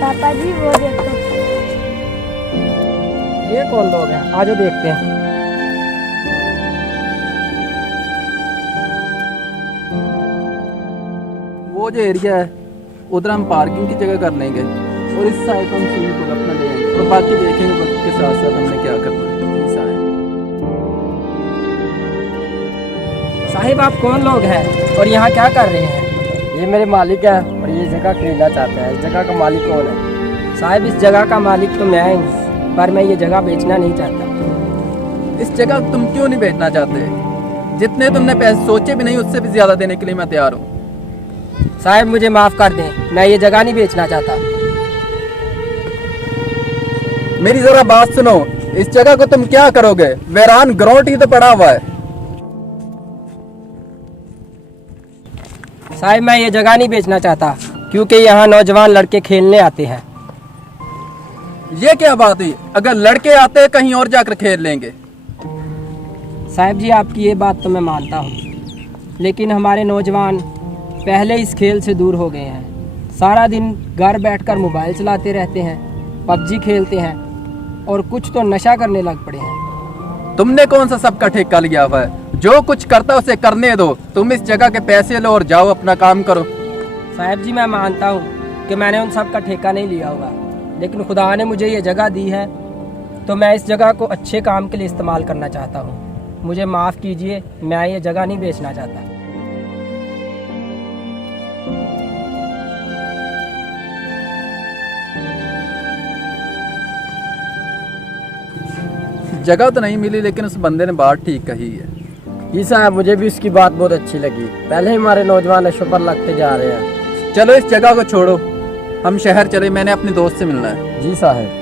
पापा जी वो देखो। ये कौन लोग हैं? आजो देखते हैं। वो जो एरिया है उधर हम पार्किंग की जगह कर लेंगे और इस साइड हम स्विमिंग पूल अपना ले आएंगे और बाकी देखेंगे वक्त के साथ साथ हमने क्या करना है। साहिब आप कौन लोग हैं और यहाँ क्या कर रहे हैं? ये मेरे मालिक है और ये जगह खरीदना चाहते हैं। इस जगह का मालिक कौन है? साहिब इस जगह का मालिक तो मैं हूँ, पर मैं ये जगह बेचना नहीं चाहता। इस जगह तुम क्यों नहीं बेचना चाहते? जितने तुमने पैसे सोचे भी नहीं उससे भी ज्यादा देने के लिए मैं तैयार हूँ। साहिब मुझे माफ़ कर दें, मैं ये जगह नहीं बेचना चाहता। मेरी जरा बात सुनो, इस जगह को तुम क्या करोगे? वीरान ग्राउंड ही तो पड़ा हुआ है। साहिब मैं ये जगह नहीं बेचना चाहता क्योंकि यहाँ नौजवान लड़के खेलने आते हैं। ये क्या बात हुई? अगर लड़के आते कहीं और जाकर खेल लेंगे। साहिब जी आपकी ये बात तो मैं मानता हूँ, लेकिन हमारे नौजवान पहले इस खेल से दूर हो गए हैं। सारा दिन घर बैठकर मोबाइल चलाते रहते हैं, पबजी खेलते हैं और कुछ तो नशा करने लग पड़े हैं। तुमने कौन सा सबका ठेका लिया हुआ है? जो कुछ करता उसे करने दो। तुम इस जगह के पैसे लो और जाओ अपना काम करो। साहिब जी मैं मानता हूँ कि मैंने उन सब का ठेका नहीं लिया हुआ, लेकिन खुदा ने मुझे ये जगह दी है तो मैं इस जगह को अच्छे काम के लिए इस्तेमाल करना चाहता हूँ। मुझे माफ़ कीजिए, मैं ये जगह नहीं बेचना चाहता। जगह तो नहीं मिली, लेकिन उस बंदे ने बात ठीक कही है। जी साहब मुझे भी उसकी बात बहुत अच्छी लगी। पहले ही हमारे नौजवान नशों पर लगते जा रहे हैं। चलो इस जगह को छोड़ो, हम शहर चले, मैंने अपने दोस्त से मिलना है। जी साहब।